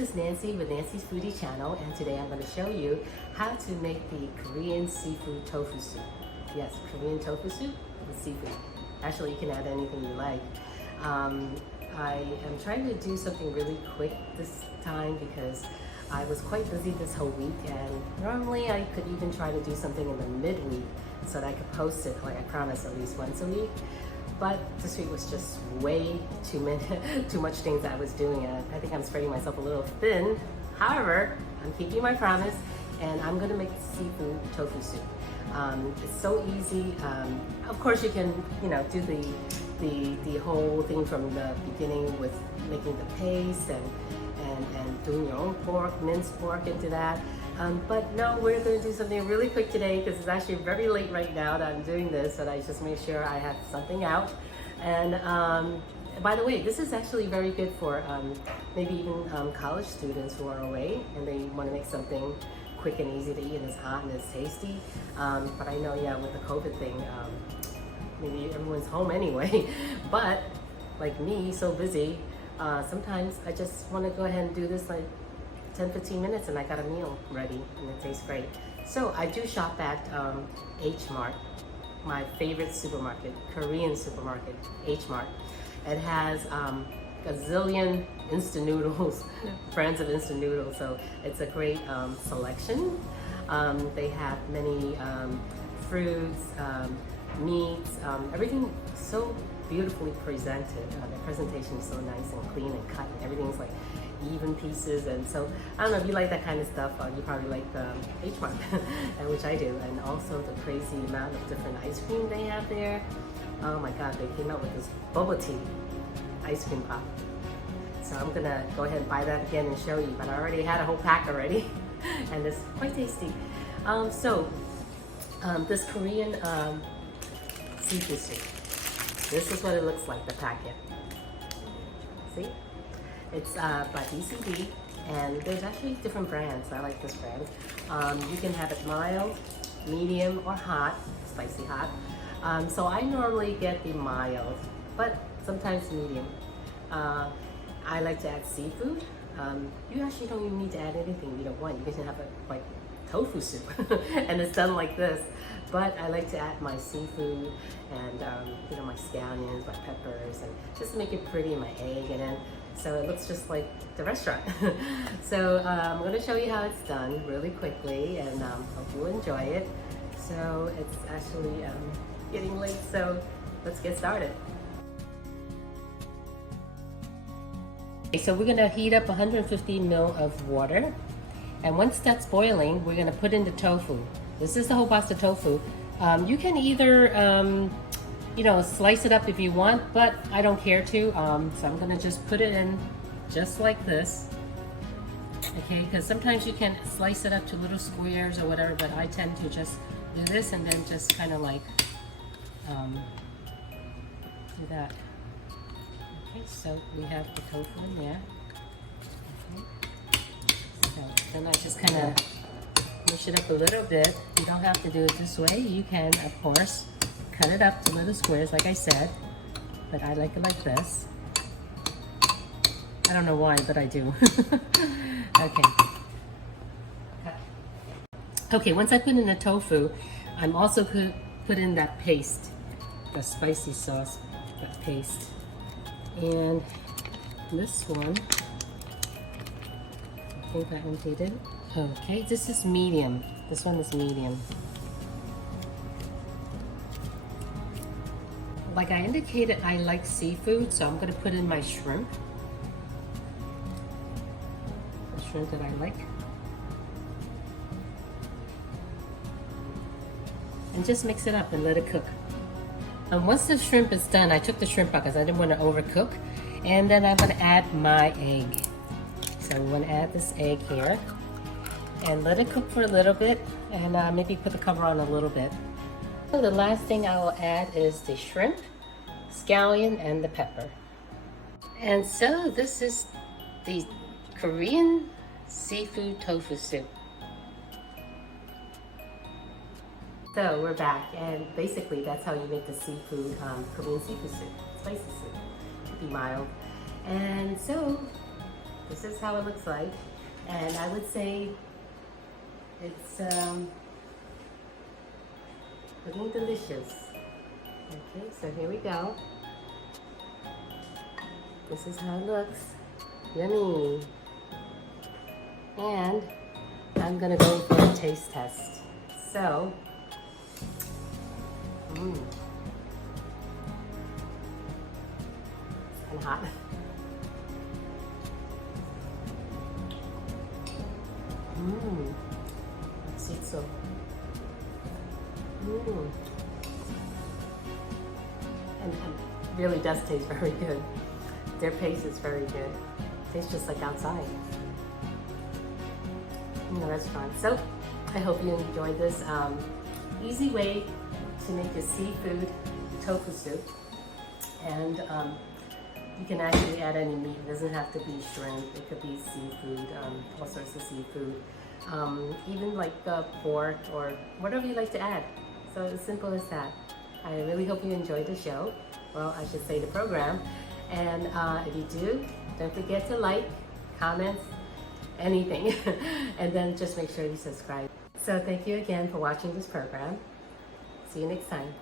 is Nancy with Nancy's Foodie Channel, and today I'm going to show you how to make the Korean seafood tofu soup. Yes, Korean tofu soup with seafood. Actually, you can add anything you like. I am trying to do something really quick this time because I was quite busy this whole week, and normally I could even try to do something in the midweek so that I could post it, like I promised, at least once a week. But this week was just way too much things that I was doing, and I think I'm spreading myself a little thin. However, I'm keeping my promise, and I'm gonna make seafood tofu soup. It's so easy. Of course, you can do the whole thing from the beginning with making the paste and doing your own pork, minced pork into that. But no, we're going to do something really quick today because it's actually very late right now that I'm doing this, and I just make sure I have something out. And by the way, this is actually very good for maybe even college students who are away and they want to make something quick and easy to eat, and it's hot and it's tasty. But I know, yeah, with the COVID thing, maybe everyone's home anyway. But like me, so busy, sometimes I just want to go ahead and do this like 10-15 minutes and I got a meal ready and it tastes great. So I do shop at H-mart, my favorite supermarket, Korean supermarket, H-mart. It has a zillion instant noodles, brands of instant noodles, so it's a great selection. They have many fruits, meats, everything so beautifully presented. The presentation is so nice and clean and cut, and everything's like even pieces. And so I don't know if you like that kind of stuff, you probably like H-mart, which I do. And also the crazy amount of different ice cream they have there. Oh my god, they came out with this bubble tea ice cream pop. So I'm gonna go ahead and buy that again and show you, but I already had a whole pack already and it's quite tasty. This Korean seafood soup, this is what it looks like, the packet. See? It's by BCD, and there's actually different brands. I like this brand. You can have it mild, medium, or hot, spicy hot. So I normally get the mild, but sometimes medium. I like to add seafood. You actually don't even need to add anything you don't want. You can have it like tofu soup, and it's done like this. But I like to add my seafood and my scallions, my peppers, and just to make it pretty, my egg, and then so it looks just like the restaurant. So I'm going to show you how it's done really quickly, and hope you enjoy it. So it's actually getting late, so let's get started. Okay, so we're going to heat up 150 ml of water, and once that's boiling, we're going to put in the tofu. This is the whole box of tofu. You can either slice it up if you want, but I don't care to. So I'm gonna just put it in just like this. Okay, because sometimes you can slice it up to little squares or whatever, but I tend to just do this and then just kind of like do that. Okay, so we have the tofu in there. Okay. So then I just kind of push it up a little bit. You don't have to do it this way. You can, of course, cut it up to little squares like I said, but I like it like this. I don't know why, but I do. Okay, once I put in the tofu, I'm also going to put in that paste, the spicy sauce, that paste. And this one, I think I emptied it. Okay, this is medium. This one is medium. Like I indicated, I like seafood, so I'm going to put in my shrimp. The shrimp that I like. And just mix it up and let it cook. And once the shrimp is done, I took the shrimp out because I didn't want to overcook. And then I'm going to add my egg. So I'm going to add this egg here. And let it cook for a little bit, and maybe put the cover on a little bit. So the last thing I will add is the shrimp, scallion, and the pepper. And so this is the Korean seafood tofu soup. So we're back, and basically that's how you make the seafood, Korean seafood soup, spicy soup. It should be mild. And so This is how it looks like. And I would say it's looking delicious. Okay, so here we go. This is how it looks. Yummy. And I'm gonna go for a taste test. So, it's kind of hot. Sweet so. And really does taste very good. Their paste is very good. Tastes just like outside in the restaurant. So I hope you enjoyed this easy way to make a seafood tofu soup. And you can actually add any meat. It doesn't have to be shrimp. It could be seafood, all sorts of seafood. Even like pork or whatever you like to add. So as simple as that. I really hope you enjoyed the show. Well, I should say the program. And if you do, don't forget to like, comment, anything. And then just make sure you subscribe. So thank you again for watching this program. See you next time.